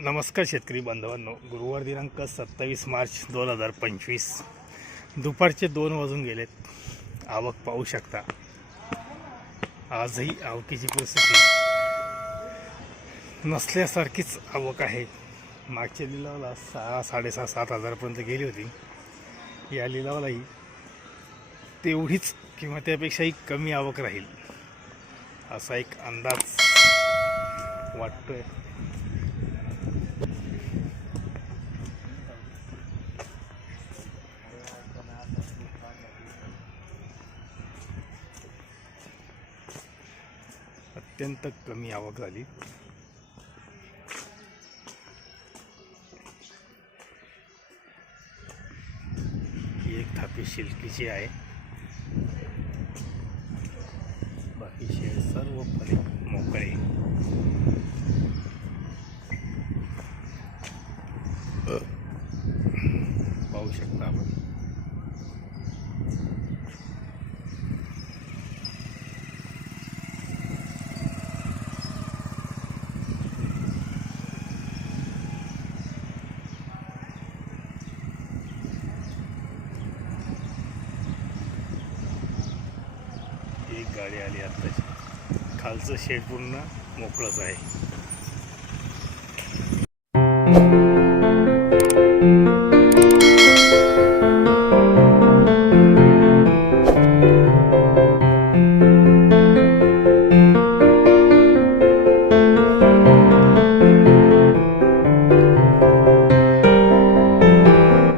नमस्कार शेतकरी बांधवांनो. गुरुवार दिनांक सत्तावीस मार्च दोन हजार पंचवीस. दुपारचे दोन वाजून गेलेत. आवक पाहू शकता. आजही आवकीची परिस्थिती नसल्यासारखीच आवक आहे. मागच्या लिलावाला सहा साडेसहा सात हजारापर्यंत गेली होती. या लिलावालाही तेवढीच किंवा त्यापेक्षाही कमी आवक राहील. असा एक अंदाज वाटतोय. अत्यंत कमी आवक झाली. ही एक थापी शिल्कीची आहे. बाकीचे सर्व फळे मोकळे. Uh. एक गाडी आली आता खालचं शेड पूर्ण मोकळंच आहे.